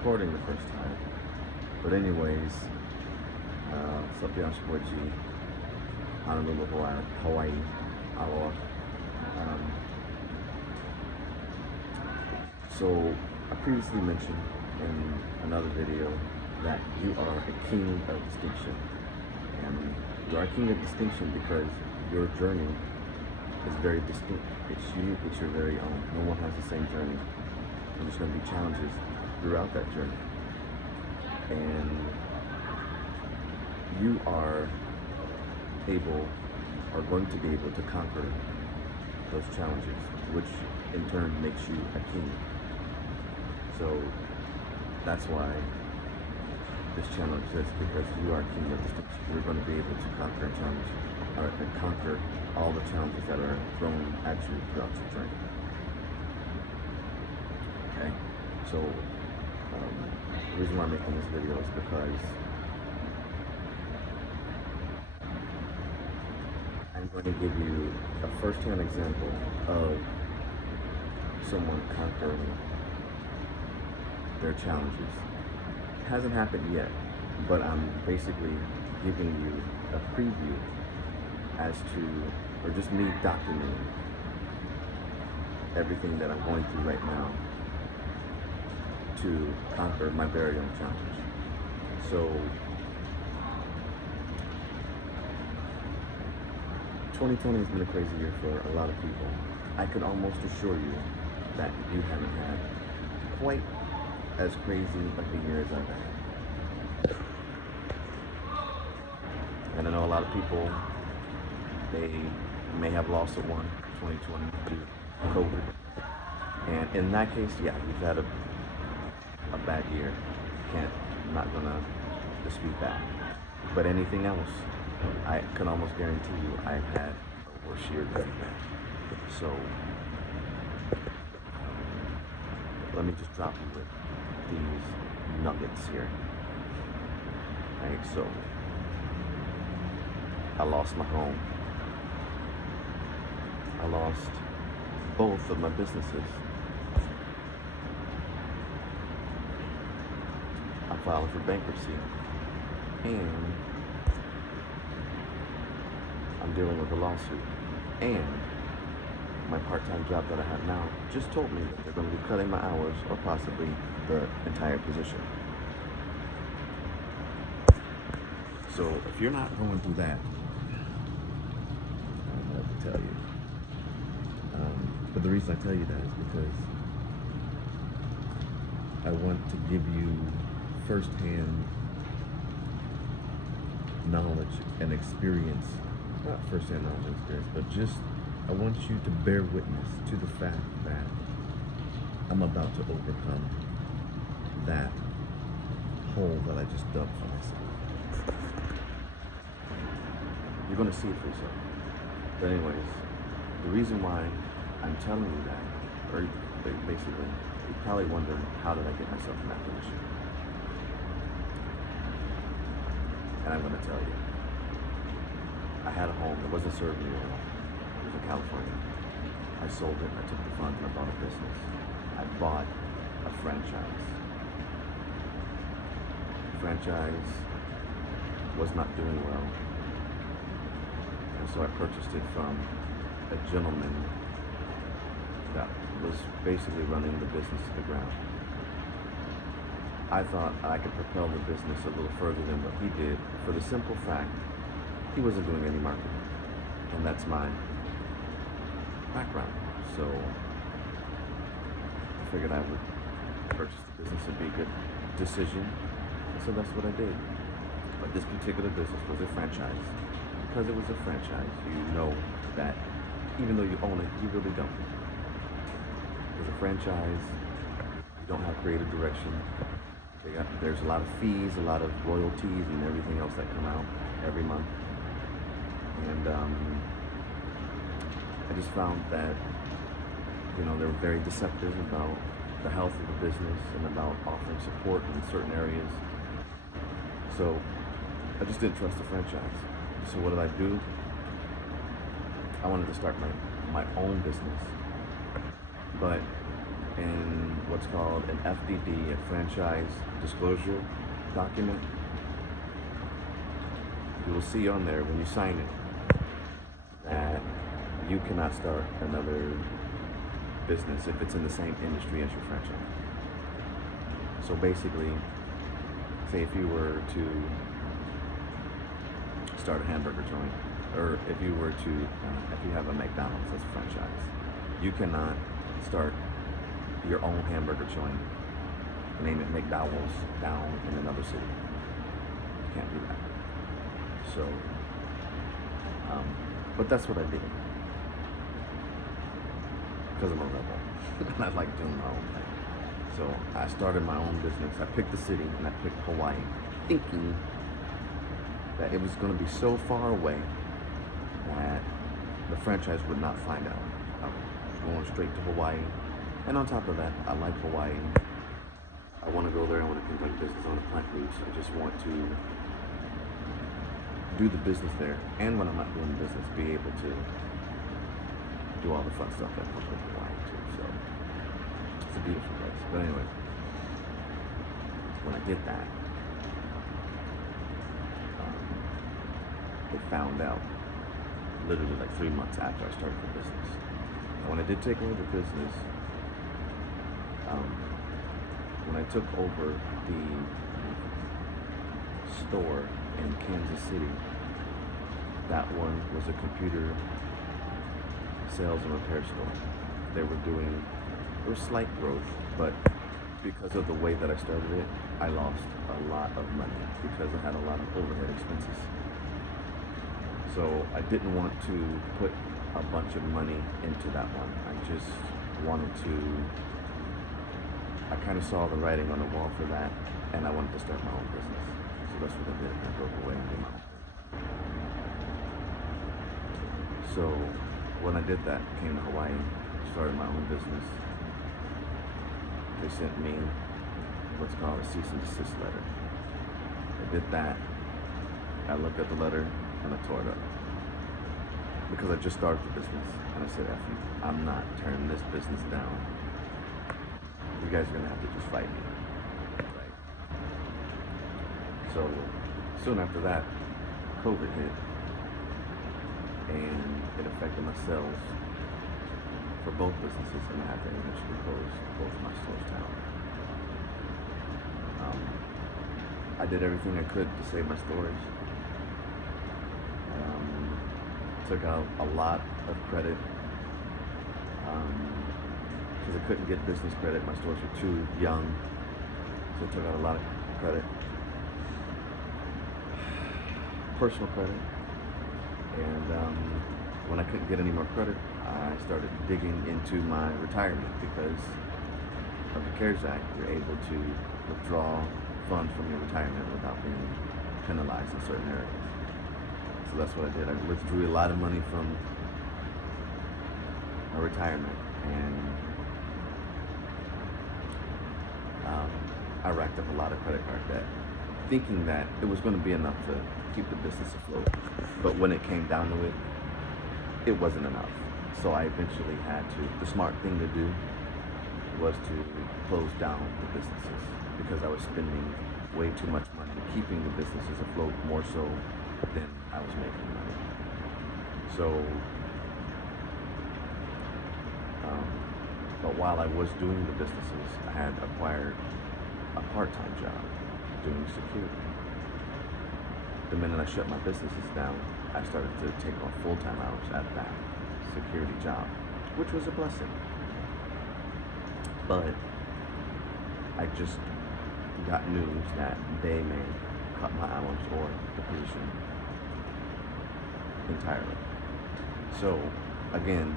recording the first time. But anyways, what's up, y'all? It's your boy G. Honolulu, Hawaii. Aloha. Um, so, I previously mentioned in another video that you are a king of distinction. And you are a king of distinction because your journey is very distinct. It's unique. It's your very own. No one has the same journey. And there's going to be challenges throughout that journey. And you are going to be able to conquer those challenges, which in turn makes you a king. So that's why this channel exists, because you are a king of distinction. You're going to be able to conquer and conquer all the challenges that are thrown at you throughout your journey. Okay, so the reason why I'm making this video is because I'm going to give you a first-hand example of someone conquering their challenges. It hasn't happened yet, but I'm basically giving you a preview as to, or just me documenting everything that I'm going through right now to conquer my very own challenge. So 2020 has been a crazy year for a lot of people. I can almost assure you that you haven't had quite as crazy of a year as I've had. And I know a lot of people, they may have lost a one, 2020, due to COVID. And in that case, yeah, you've had a bad year. I'm not gonna dispute that. But anything else, I can almost guarantee you I've had a worse year than that. So let me just drop you with these nuggets here. Right, so I lost my home. I lost both of my businesses. I'm filing for bankruptcy, and I'm dealing with a lawsuit. And my part-time job that I have now just told me that they're going to be cutting my hours, or possibly the entire position. So if you're not going through that, I don't know what to tell you. But the reason I tell you that is because I want to give you first-hand knowledge and experience. Not first-hand knowledge and experience, but just I want you to bear witness to the fact that I'm about to overcome that hole that I just dug for myself. You're going to see it for yourself. But anyways, the reason why I'm telling you that, or basically, you're probably wondering, how did I get myself in that position? And I'm going to tell you. I had a home that wasn't serving me well. It was in California. I sold it, I took the funds, and I bought a business. I bought a franchise. The franchise was not doing well. And so I purchased it from a gentleman that was basically running the business to the ground. I thought I could propel the business a little further than what he did, for the simple fact he wasn't doing any marketing, and that's my background. So I figured I would purchase the business. It'd be a good decision, so that's what I did. But this particular business was a franchise. Because it was a franchise, you know that even though you own it, you really don't. As a franchise, you don't have creative direction. There's a lot of fees, a lot of royalties, and everything else that come out every month. And I just found that, they were very deceptive about the health of the business and about offering support in certain areas. So I just didn't trust the franchise. So what did I do? I wanted to start my own business. But in what's called an FDD, a franchise disclosure document, you will see on there when you sign it that you cannot start another business if it's in the same industry as your franchise. So basically, say if you were to start a hamburger joint, or if you were to, if you have a McDonald's as a franchise, you cannot start your own hamburger joint, name it McDowell's down in another city. You can't do that. So, but that's what I did. Because I'm a rebel. And I like doing my own thing. So I started my own business. I picked the city and I picked Hawaii, thinking that it was going to be so far away that the franchise would not find out. I was going straight to Hawaii. And on top of that, I like Hawaii. I want to go there. I want to conduct business. I want to plant roots. I just want to do the business there. And when I'm not doing the business, be able to do all the fun stuff that comes with Hawaii too. So it's a beautiful place. But anyway, when I did that, they found out literally like 3 months after I started the business. And when I did take over the business, when I took over the store in Kansas City, that one was a computer sales and repair store. There was slight growth, but because of the way that I started it, I lost a lot of money because I had a lot of overhead expenses. So I didn't want to put a bunch of money into that one. I just wanted to, I kind of saw the writing on the wall for that, and I wanted to start my own business. So that's what I did. I broke away and did my own. So when I did that, came to Hawaii, started my own business. They sent me what's called a cease and desist letter. I did that. I looked at the letter and I tore it up. Because I just started the business and I said, F you, I'm not turning this business down. You guys are gonna have to just fight me. Right? So soon after that, COVID hit. And it affected my sales for both businesses, and I had to eventually close both of my stores down. I did everything I could to save my stores. Took out a lot of credit because I couldn't get business credit. My stores were too young, so I took out a lot of credit, personal credit. And when I couldn't get any more credit, I started digging into my retirement because of the CARES Act. You're able to withdraw funds from your retirement without being penalized in certain areas. So that's what I did. I withdrew a lot of money from my retirement, and I racked up a lot of credit card debt, thinking that it was going to be enough to keep the business afloat. But when it came down to it, it wasn't enough. So I eventually had to, the smart thing to do was to close down the businesses because I was spending way too much money keeping the businesses afloat, more so than I was making money. So, but while I was doing the businesses, I had acquired a part-time job doing security. The minute I shut my businesses down, I started to take on full-time hours at that security job, which was a blessing. But I just got news that they may cut my hours or the position entirely. So again,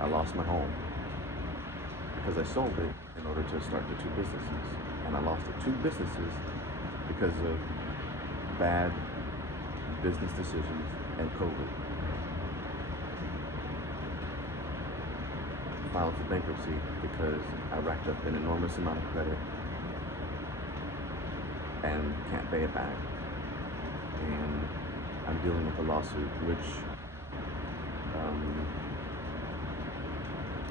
I lost my home because I sold it in order to start the two businesses. And I lost the two businesses because of bad business decisions and COVID. Filed for bankruptcy because I racked up an enormous amount of credit and can't pay it back. And I'm dealing with a lawsuit which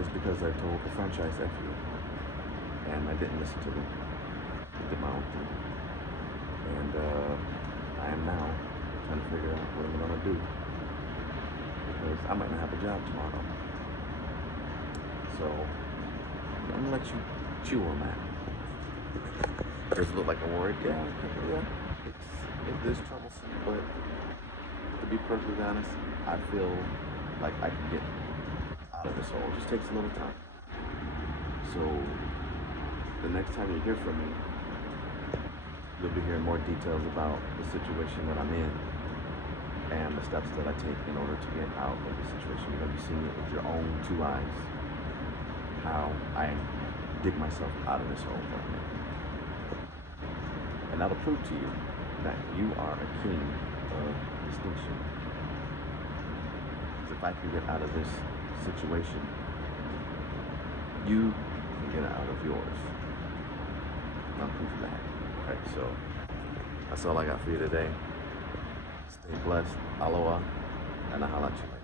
is because I told the franchise F you, and I didn't listen to them. I did my own thing. And I am now trying to figure out what I'm going to do, because I might not have a job tomorrow. So I'm going to let you chew on that. Does it look like a word? Yeah. It is troublesome, but to be perfectly honest, I feel like I can get out of this hole. It just takes a little time. So the next time you hear from me, you'll be hearing more details about the situation that I'm in and the steps that I take in order to get out of the situation. You're going to be seeing it with your own two eyes, how I dig myself out of this hole right now. And that'll prove to you that you are a king of distinction. Because if I can get out of this situation, you can get out of yours. And I'm proof of that. Okay, so that's all I got for you today. Stay blessed. Aloha, and I'll holla at you later.